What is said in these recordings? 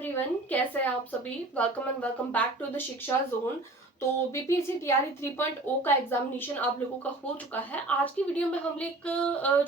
Everyone, कैसे हैं आप सभी। Welcome and welcome back to the Shiksha zone. तो बीपीएससी टीआरई 3.0 का एग्जामिनेशन आप लोगों का हो चुका है। आज की वीडियो में हम एक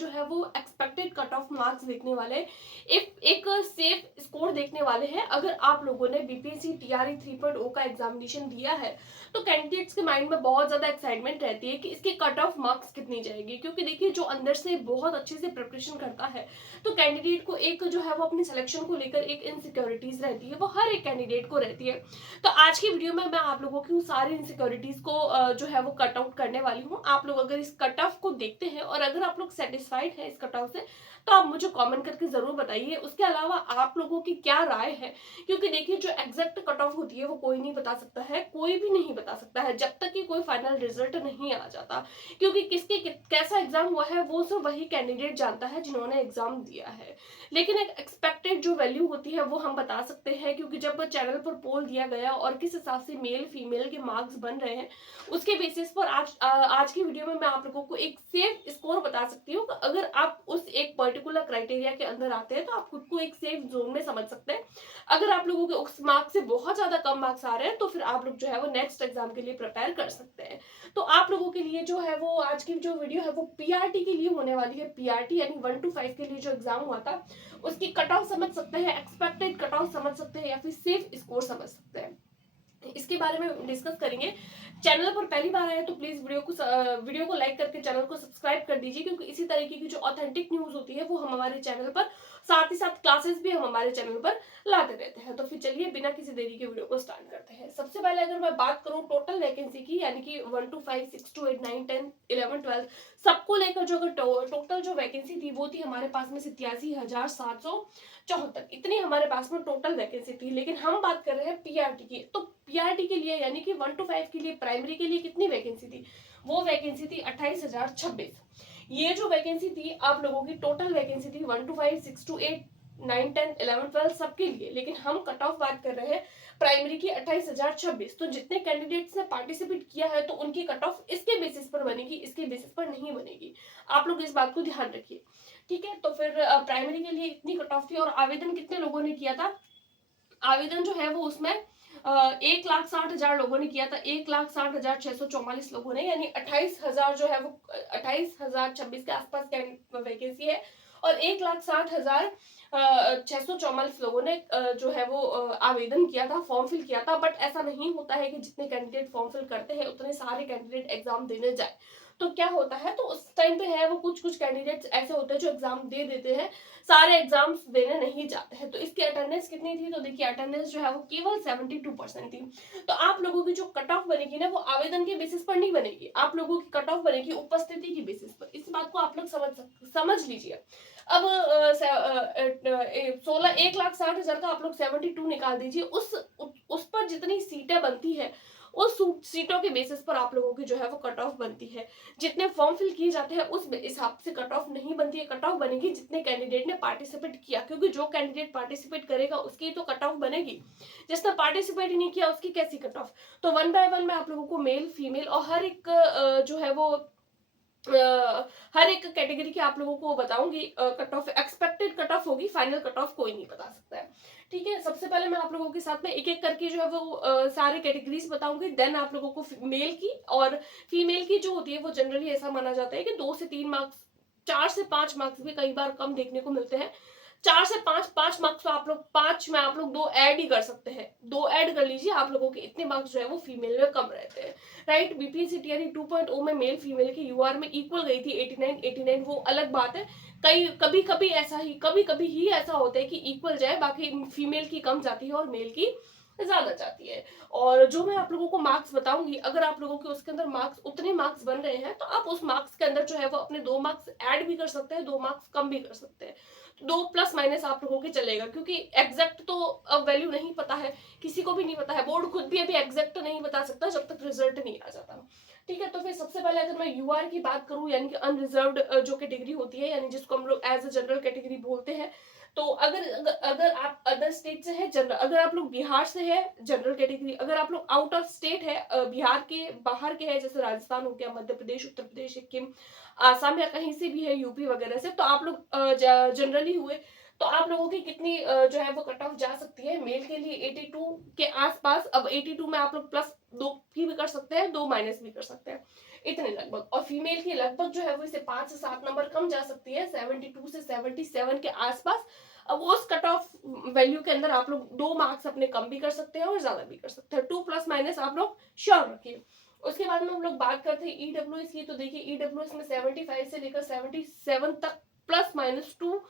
जो है वो एक्सपेक्टेड कट ऑफ मार्क्स देखने वाले हैं, एक सेफ स्कोर देखने वाले हैं। अगर आप लोगों ने बीपीएससी टीआरई 3.0 का एग्जामिनेशन दिया है तो कैंडिडेट्स के माइंड में बहुत ज्यादा एक्साइटमेंट रहती है कि इसके कट ऑफ मार्क्स कितनी जाएगी, क्योंकि देखिए जो अंदर से बहुत अच्छे से प्रिपरेशन करता है तो कैंडिडेट को एक जो है वो अपनी सिलेक्शन को लेकर एक इनसिक्योरिटीज रहती है, वो हर एक कैंडिडेट को रहती है। तो आज की वीडियो में मैं आप लोगों की सारी इनसिक्योरिटीज को जो है वो कट आउट करने वाली हूँ। आप लोग अगर इस कट ऑफ को देखते हैं और अगर आप लोग सेटिस्फाइड हैं इस कट ऑफ से तो आप मुझे कमेंट करके जरूर बताइए। उसके अलावा आप लोगों की क्या राय है, क्योंकि देखिए जो एग्जैक्ट कट ऑफ होती है वो कोई नहीं बता सकता है, कोई भी नहीं बता सकता है जब तक कि कोई फाइनल रिजल्ट नहीं आ जाता। क्योंकि किसके कैसा एग्जाम हुआ है वो सिर्फ वही कैंडिडेट जानता है जिन्होंने एग्जाम दिया है। लेकिन एक एक्सपेक्टेड जो वैल्यू होती है वो हम बता सकते हैं, क्योंकि जब चैनल पर पोल दिया गया और किस हिसाब से मेल फीमेल के मार्क्स बन रहे हैं उसके बेसिस पर आज की वीडियो में मैं आप लोगों को एक सेफ स्कोर बता सकती हूँ। अगर आप उस एक पर्टिकुलर क्राइटेरिया के अंदर आते हैं तो आप खुद को एक सेफ जोन में समझ सकते हैं। अगर आप लोगों के उस मार्क्स से बहुत ज्यादा कम मार्क्स आ रहे हैं तो फिर आप लोग जो है वो नेक्स्ट एग्जाम के लिए प्रिपेयर कर सकते हैं। तो आप लोगों के लिए जो है वो आज की जो वीडियो है वो पीआरटी के लिए होने वाली है। पीआरटी यानी 1 to 5 के लिए जो एग्जाम हुआ था उसकी कट ऑफ समझ सकते हैं, एक्सपेक्टेड कट ऑफ समझ सकते हैं या फिर सेफ स्कोर समझ सकते हैं। इसके बारे में डिस्कस करेंगे। चैनल पर पहली बार आए तो प्लीज वीडियो को लाइक करके चैनल को सब्सक्राइब कर दीजिए, क्योंकि इसी तरीके की जो ऑथेंटिक न्यूज होती है वो हम हमारे चैनल पर, साथ ही साथ क्लासेस भी हम हमारे चैनल पर लाते रहते हैं। तो फिर चलिए बिना किसी देरी के वीडियो को स्टार्ट करते हैं। सबसे पहले अगर मैं बात करूं टोटल वैकेंसी की, यानी कि 1 to 5, 6 to 8, 9, 10, 11, 12 सबको लेकर जो अगर टोटल जो वैकेंसी थी वो थी हमारे पास में 87,774, इतनी हमारे पास में टोटल वैकेंसी थी। लेकिन हम बात कर रहे हैं पीआरटी की। तो पीआरटी के लिए यानी कि 1 to 5 के लिए प्राइमरी के लिए कितनी वैकेंसी थी, वो वैकेंसी थी 28,026। ये जो वैकेंसी थी आप लोगों की टोटल वैकेंसी थी 1 to 5, 6 to 8, 9, 10, 11, 12 सबके लिए। लेकिन हम कट ऑफ बात कर रहे हैं प्राइमरी की 28,026। तो जितने कैंडिडेट्स ने पार्टिसिपेट किया है तो उनकी कट ऑफ इसके बेसिस पर बनेगी, इसके बेसिस पर नहीं बनेगी। आप लोग इस बात को ध्यान रखिए, ठीक है। तो फिर प्राइमरी के लिए इतनी कट ऑफ थी। और आवेदन कितने लोगों ने किया था, आवेदन जो है वो उसमें 1,60,000 लोगों ने किया था, 1,60,644 लोगों ने, यानी 28,000 जो है वो 28,026 के आसपास वैकेंसी है। और 1,60,644 लोगों ने जो है वो आवेदन किया था, फॉर्म फिल किया था। बट ऐसा नहीं होता है कि जितने कैंडिडेट फॉर्म फिल करते हैं उतने सारे कैंडिडेट एग्जाम देने जाए। तो क्या होता है, तो उस टाइम पे है वो कुछ कैंडिडेट्स ऐसे होते हैं जो एग्जाम दे देते हैं, सारे एग्जाम्स देने नहीं जाते हैं। तो इसकी अटेंडेंस कितनी थी, तो देखिए अटेंडेंस जो है वो केवल 72% थी। तो आप लोगों की जो कट ऑफ बनेगी ना वो आवेदन के बेसिस पर नहीं बनेगी, आप लोगों की कट ऑफ बनेगी उपस्थिति की बेसिस पर। इस बात को आप लोग समझ लीजिए। अब 1,60,000 का आप लोग 72 निकाल दीजिए, उस पर जितनी सीटें बनती है उस सीटों के बेसिस पर आप लोगों की जो है वो कट ऑफ बनती है। जितने फॉर्म फिल किए जाते हैं उस हिसाब से कट ऑफ नहीं बनती है। कट ऑफ बनेगी जितने कैंडिडेट ने पार्टिसिपेट किया, क्योंकि जो कैंडिडेट पार्टिसिपेट करेगा उसकी तो कट ऑफ बनेगी, जिसने पार्टिसिपेट ही नहीं किया उसकी कैसी कट ऑफ। तो 1 by 1 मैं आप लोगों को मेल फीमेल और हर एक जो है वो हर एक कैटेगरी के आप लोगों को बताऊंगी। Cut off expected cut off होगी, फाइनल कट ऑफ कोई नहीं बता सकता है, ठीक है। सबसे पहले मैं आप लोगों के साथ में एक एक करके जो है वो सारे कैटेगरीज बताऊंगी। देन आप लोगों को मेल की और फीमेल की जो होती है वो जनरली ऐसा माना जाता है कि 2 से 3 मार्क्स, 4 से 5 मार्क्स भी कई बार कम देखने को मिलते हैं। 4 से 5 मार्क्स तो आप लोग 5 में आप लोग 2 ऐड ही कर सकते हैं, 2 ऐड कर लीजिए, आप लोगों के इतने मार्क्स जो है वो फीमेल में कम रहते हैं, राइट। बीपीएससी टीआरई 2.0 में मेल फीमेल की यूआर में इक्वल गई थी 89, वो अलग बात है। कभी कभी ही ऐसा होता है कि इक्वल जाए, बाकी फीमेल की कम जाती है और मेल की ज्यादा जाती है। और जो मैं आप लोगों को मार्क्स बताऊंगी, अगर आप लोगों के उसके अंदर मार्क्स उतने मार्क्स बन रहे हैं तो आप उस मार्क्स के अंदर जो है वो अपने 2 मार्क्स ऐड भी कर सकते हैं, 2 मार्क्स कम भी कर सकते हैं। 2 प्लस माइनस आप लोगों के चलेगा, क्योंकि एग्जैक्ट तो अब वैल्यू नहीं पता है, किसी को भी नहीं पता है, बोर्ड खुद भी अभी एग्जैक्ट नहीं बता सकता जब तक रिजल्ट नहीं आ जाता, ठीक है। तो फिर सबसे पहले अगर मैं यूआर की बात करूं, यानी कि अनरिजर्व्ड जो कैटेगरी होती है, यानी जिसको हम लोग एज अ जनरल कैटेगरी बोलते हैं। तो अगर आप अदर स्टेट से है जनरल, अगर आप लोग बिहार से है जनरल कैटेगरी, अगर आप लोग आउट ऑफ स्टेट है, बिहार के बाहर के है, जैसे राजस्थान हो गया, मध्य प्रदेश, उत्तर प्रदेश, सिक्किम, आसाम या कहीं से भी है, यूपी वगैरह से, तो आप लोग जनरली हुए तो आप लोगों की कितनी जो है वो कट ऑफ जा सकती है? मेल के लिए 82 के आसपास। अब 82 में आप लोग प्लस 2 की भी कर सकते हैं, 2 माइनस भी कर सकते हैं, इतने लगभग। और फीमेल की लगभग जो है वो इससे 5 से 7 नंबर कम जा सकती है, 72 से 77 के आसपास। अब उस कट ऑफ वैल्यू के अंदर आप लोग 2 मार्क्स अपने कम भी कर सकते हैं और ज्यादा भी कर सकते हैं। 2 प्लस माइनस आप लोग श्योर रखिए। उसके बाद में हम लोग बात करते हैं ईडब्ल्यूएस की। तो देखिए ईडब्ल्यूएस में 75 से लेकर 77 तक प्लस माइनस 2,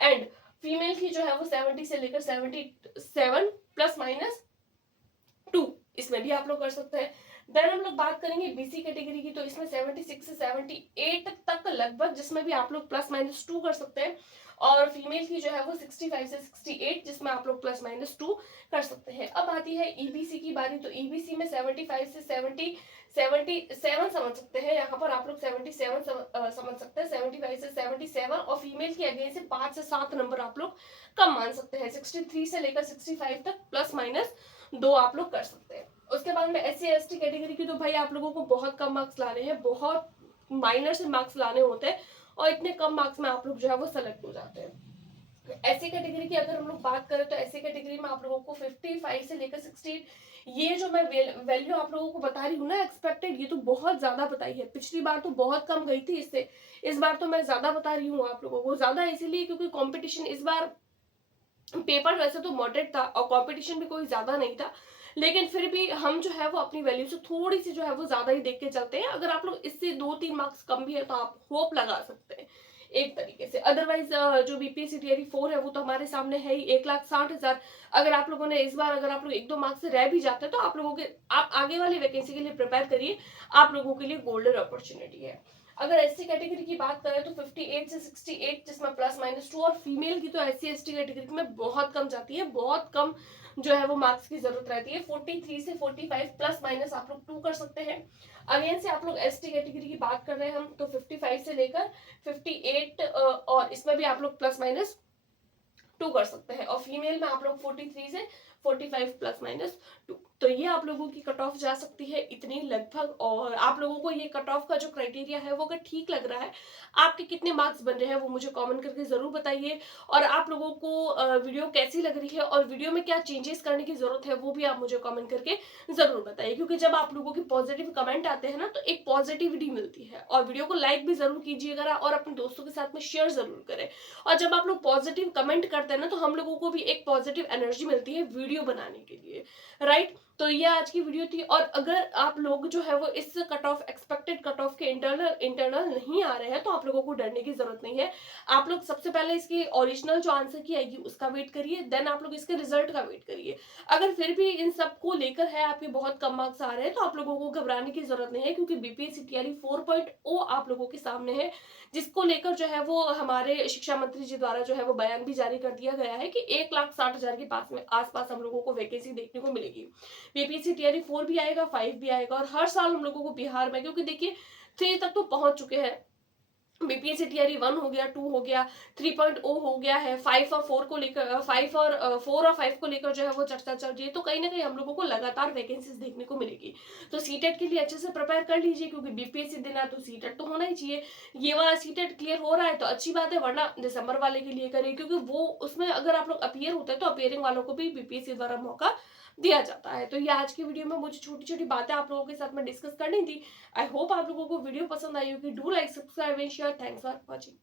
एंड फीमेल की जो है वो 70 से लेकर 77 प्लस माइनस 2, इसमें भी आप लोग कर सकते हैं। देन हम लोग बात करेंगे बीसी कैटेगरी की। तो इसमें 76 से 78 तक लगभग, जिसमें भी आप लोग प्लस माइनस 2 कर सकते हैं। और फीमेल की जो है वो 65 से 68, जिसमें आप लोग प्लस माइनस 2 कर सकते हैं। अब आती है ईबीसी की बारी। तो ईबीसी में 75 से 77 समझ सकते हैं, यहाँ पर आप लोग 77 समझ सकते हैं, 75 से 77। और फीमेल की अगेन से 5 से 7 नंबर आप लोग कम मान सकते हैं, 63 से लेकर 65 तक प्लस माइनस 2 आप लोग कर सकते हैं। उसके बाद में एससी एसटी कैटेगरी की। तो भाई आप लोगों को बहुत कम मार्क्स लाने हैं, बहुत माइनर से मार्क्स लाने होते हैं, और इतने कम मार्क्स में आप लोग जो है वो सेलेक्ट हो जाते हैं। ऐसी कैटेगरी की अगर हम लोग बात करें तो ऐसी कैटेगरी में आप लोगों को 55 से लेकर 68, ये जो मैं वैल्यू आप लोगों को बता रही हूँ ना एक्सपेक्टेड, ये तो बहुत ज्यादा बताई है। पिछली बार तो बहुत कम गई थी इससे, इस बार तो मैं ज्यादा बता रही हूँ आप लोगों को। ज्यादा इसीलिए क्योंकि कंपटीशन इस बार, पेपर वैसे तो मॉडरेट था और कंपटीशन भी कोई ज्यादा नहीं था, लेकिन फिर भी हम जो है वो अपनी वैल्यू से थोड़ी सी जो है वो ज्यादा ही देख के चलते हैं। अगर आप लोग इससे 2-3 मार्क्स कम भी है तो आप होप लगा सकते हैं एक तरीके से। अदरवाइज जो बीपीएससी टीआरई 4 है वो तो हमारे सामने है ही, 1,60,000। अगर आप लोगों ने इस बार, अगर आप लोग 1-2 मार्क्स से रह भी जाते हैं तो आप लोगों के, आप आगे वाली वैकेंसी के लिए प्रिपेयर करिए, आप लोगों के लिए गोल्डन अपॉर्चुनिटी है। अगर एससी कैटेगरी की बात करें तो 58 से 68, जिसमें प्लस माइनस 2। और फीमेल की तो एससी एसटी कैटेगरी में बहुत कम जाती है, बहुत कम जो है वो मार्क्स की जरूरत रहती है। 43 से 45 प्लस माइनस आप लोग 2 कर सकते हैं। अगेन से आप लोग एसटी कैटेगरी की बात कर रहे हैं हम, तो 55 से लेकर 58, और इसमें भी आप लोग प्लस माइनस 2 कर सकते हैं। और फीमेल में आप लोग 43 से 45 प्लस माइनस 2। तो ये आप लोगों की कट ऑफ जा सकती है इतनी लगभग। और आप लोगों को ये कट ऑफ का जो क्राइटेरिया है वो अगर ठीक लग रहा है, आपके कितने मार्क्स बन रहे हैं वो मुझे कमेंट करके जरूर बताइए। और आप लोगों को वीडियो कैसी लग रही है और वीडियो में क्या चेंजेस करने की जरूरत है वो भी आप मुझे कमेंट करके जरूर बताइए। क्योंकि जब आप लोगों के पॉजिटिव कमेंट आते हैं ना तो एक पॉजिटिविटी मिलती है। और वीडियो को लाइक भी जरूर कीजिएगा और अपने दोस्तों के साथ में शेयर जरूर करें। और जब आप लोग पॉजिटिव कमेंट करते हैं ना तो हम लोगों को भी एक पॉजिटिव एनर्जी मिलती है वीडियो बनाने के लिए, राइट। तो ये आज की वीडियो थी। और अगर आप लोग जो है वो इस cut off, expected cut off के इंटरनल नहीं आ रहे हैं तो आप लोगों को डरने की जरूरत नहीं है। आप लोग सबसे पहले इसकी ओरिजिनल जो आंसर की आएगी उसका वेट करिए, देन आप लोग इसके रिजल्ट का वेट करिए। अगर फिर भी इन सबको लेकर है आपके बहुत कम मार्क्स आ रहे हैं तो आप लोगों को घबराने की जरूरत नहीं है, क्योंकि बीपीएससी टीआरई 4.0 आप लोगों के सामने है, जिसको लेकर जो है वो हमारे शिक्षा मंत्री जी द्वारा जो है वो बयान भी जारी कर दिया गया है कि 1,60,000 के पास में आसपास हम लोगों को वैकेंसी देखने को मिलेगी। बीपीएससी टीआरई 4 भी आएगा, 5 भी आएगा, और हर साल हम लोगों को बिहार में, क्योंकि देखिए 3 तक तो पहुंच चुके हैं, बीपीएससी टीआरई 1 हो गया, 2 हो गया, 3.0 हो गया है, 5 और 4 को लेकर, 5 और 4 और 5 को लेकर जो है वो चर्चा चल रही है। तो कहीं ना कहीं हम लोगों को लगातार वैकेंसीज देखने को मिलेगी। तो सीटेट के लिए अच्छे से प्रिपेयर कर लीजिए, क्योंकि बीपीएससी देना है तो सीटेट तो होना ही चाहिए। ये वाला सीटेट क्लियर हो रहा है तो अच्छी बात है, वरना दिसंबर वाले के लिए करिए, क्योंकि वो उसमें अगर आप लोग अपीयर होते हैं तो अपीयरिंग वालों को भी बीपीएससी द्वारा मौका दिया जाता है। तो ये आज की वीडियो में मुझे छोटी छोटी बातें आप लोगों के साथ में डिस्कस करनी थी। आई होप आप लोगों को वीडियो पसंद आई होगी। Do like, subscribe and share. Thanks for watching.